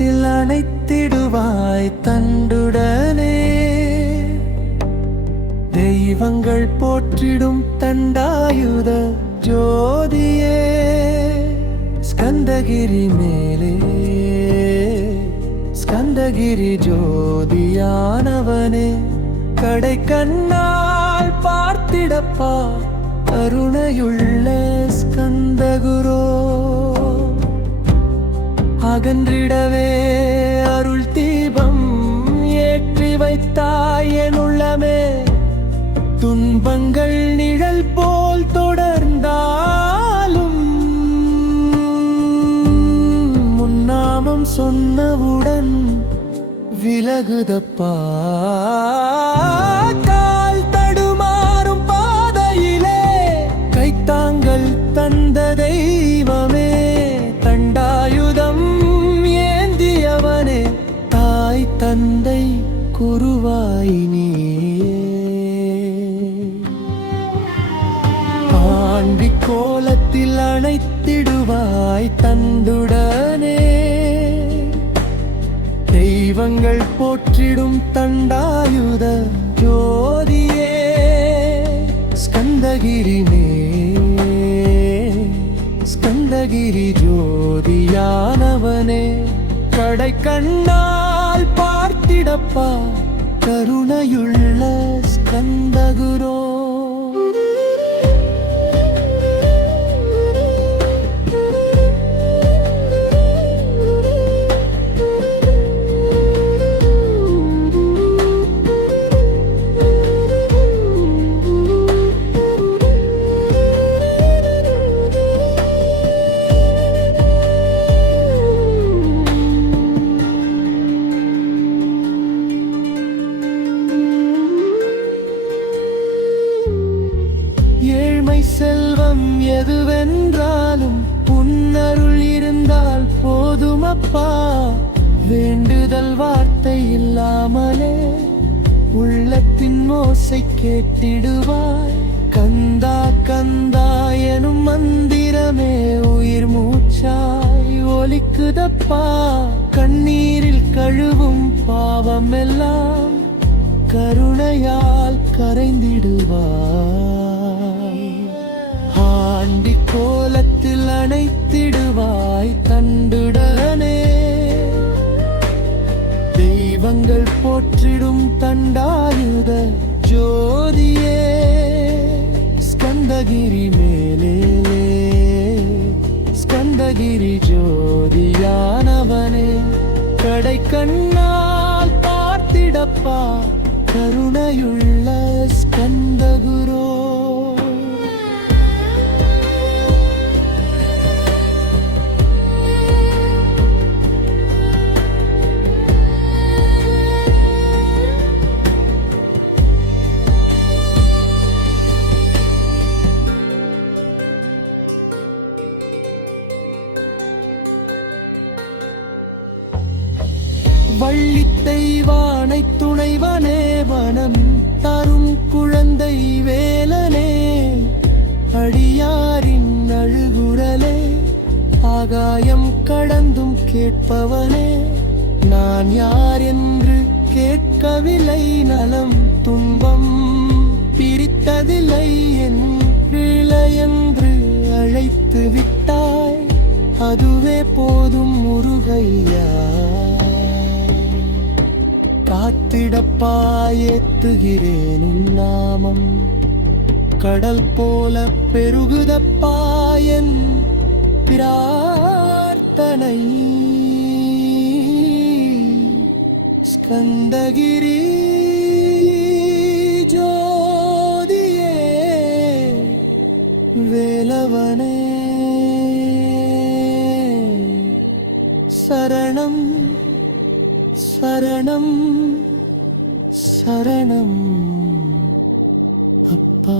கோலத்தில் அணைத்திடுவாய் தண்டுடனே. தெய்வங்கள் போற்றிடும் தண்டாயுத ஜோதியே, ஸ்கந்தகிரி மேலே ஸ்கந்தகிரி ஜோதியானவனே, கடை கண்ணால் பார்த்திடப்பா கருணையுள்ள ஸ்கந்தகுரோ. அகன்றிடவே அருள் தீபம் ஏற்றி வைத்தாய் என் உள்ளமே. துன்பங்கள் நிழல் போல் தொடர்ந்தாலும் முன்னாமம் சொன்னவுடன் விலகுதப்பா. கால் தடுமாறும் பாதையிலே கைத்தாங்கள் தந்த தெய்வமே, தண்டாயுதம் ஏந்தியவனே, தாய் தந்தை குருவாய் நீயே. ஆண்டி கோலத்தில் அணைத்திடுவாய் தண்டுடனே. தெய்வங்கள் போற்றிடும் தண்டாயுத ஜோதியே, ஸ்கந்தகிரி ஸ்கந்தகிரி ஜோதியானவனே, கடை கண்ணால் பார்த்திடப்பா கருணையுள்ள ஸ்கந்தகுரோ. ஏழ்மை செல்வம் எதுவென்றாலும் உன்னருள் இருந்தால் போதுமப்பா. வேண்டுதல் வார்த்தை இல்லாமலே உள்ளத்தின் ஓசை கேட்டிடுவாய். கந்தா கந்தா எனும் மந்திரமே உயிர் மூச்சாய் ஒலிக்குதப்பா. கண்ணீரில் கழுவும் பாவமெல்லாம் கருணையால் கரைந்திடுவாய். ஆண்டி கோலத்தில் அணைத்திடுவாய் தண்டுடனே. தெய்வங்கள் போற்றிடும் தண்டாயுத ஜோதியே, ஸ்கந்தகிரி மேலே ஸ்கந்தகிரி ஜோதியானவனே, கடை கண்ணால் பார்த்திடப்பா கருணையுள்ள ஸ்கந்தகுரோ. வள்ளி தெய்வானை துணைவனே, வனம் தரும் குழந்தை வேலனே, அடியாரின் அழுகுரலே ஆகாயம் கடந்தும் கேட்பவனே. நான் யார் என்று கேட்கவில்லை, நலம் துன்பம் பிரித்ததில்லை என்று அழைத்து விட்டாய், அதுவே போதும் முருகையா. காத்திடப்பா ஏத்துகிறேன் உன் நாமம், கடல் போல பெருகுதப்பா என் பிரார்த்தனை. ஸ்கந்தகிரி ஜோதியே, வேலவனே சரணம் சரணம் சரணம் அப்பா.